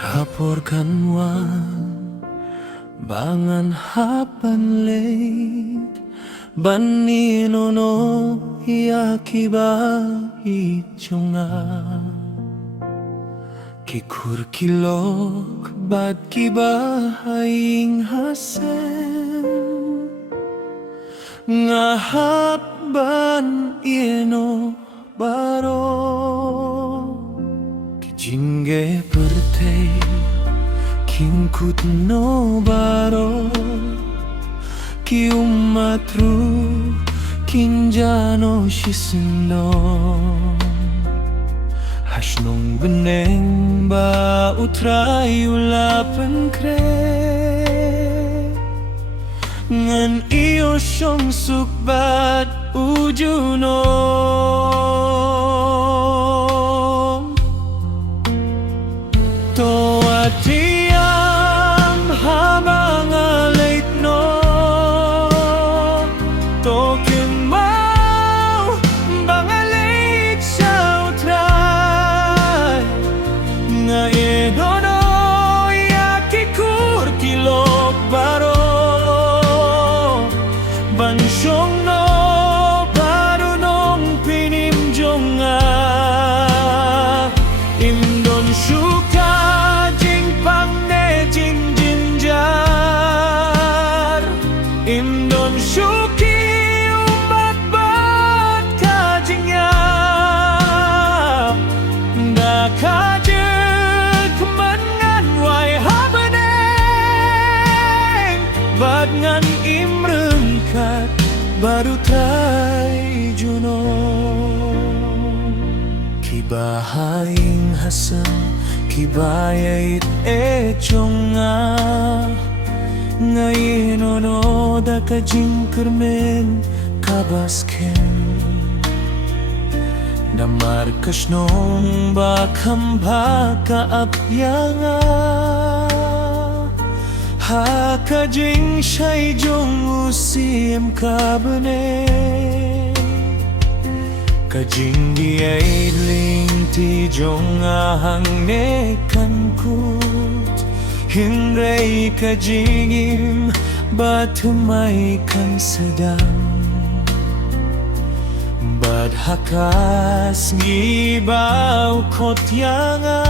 Kapor kanwan bangan hapan late banino no yakiba ichunga kikur kilok bad kiba haing hasen ngahap ban ino baro kijinge pertei kinkut no baro ki umatru kinjano shisno hasnong beneng ba utrai ulapan kre ngan iyo syong sukbat ujuno to atiam habang alait no to mau bangalik sa utray nga enono yakikur kilok baro bansyong no baro nong pinimjonga imdon syuka jing pangne jing jinjar imdon syuki umat bat kajingya da kajek kemengan wai habeneng bat ngan imrengkat baru trai juno kibahaing hasan kibayait chonga ngayon ono da kajing kermen kabasken damar kasnong bakam baka apyanga hakajing shay jong usim kabane kajing diay ling ti jong ahang ne kankut hinray kajingim batumay kan sedang bad hakas ngibaw kotyanga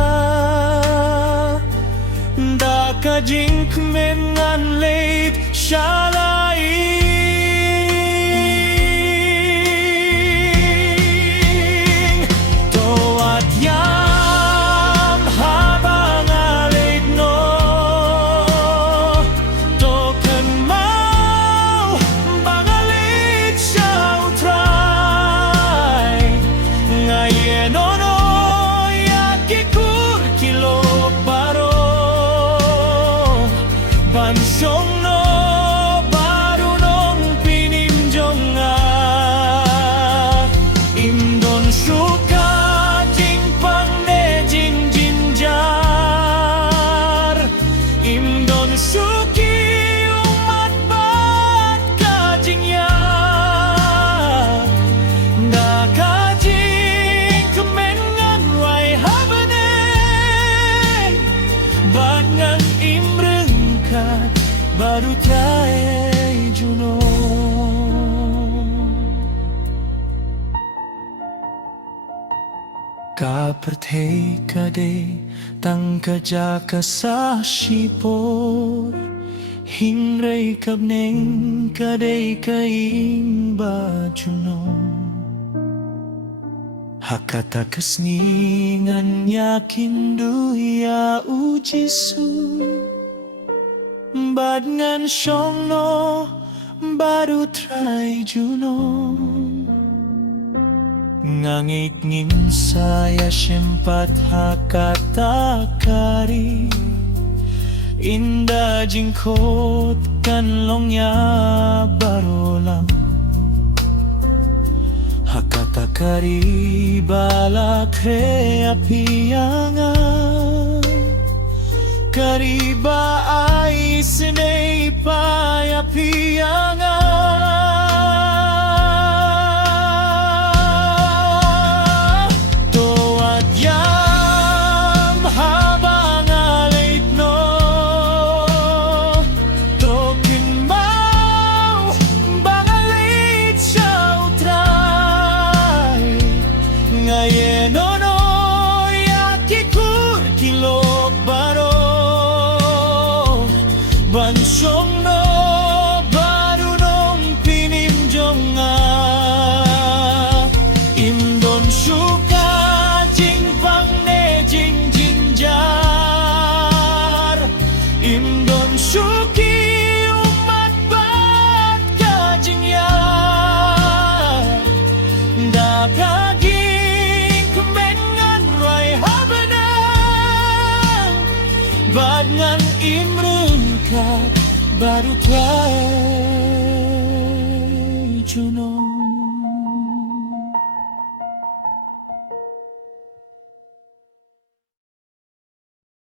da kajing kmengan late shalai bansyong no baru nong pinimjonga imdon syuka jing pangne jing jinjar imdon syuki umat bat kajingya da kajing kemengan wai habeneng bat ngan baru tae juno kapertei kade tangka jaka sa shipor hingray kabneng kade kaing ba juno hakata kasningan yakin duya ujisu bad ngan syong no baru try juno ngangik ngin saya sempat hakata kari indah jingkot kan longnya barolang hakata kari bala krea piangan kariba ay sinay paya pianga to at yam habang Bad ngan imrungkat baru tuai Juno.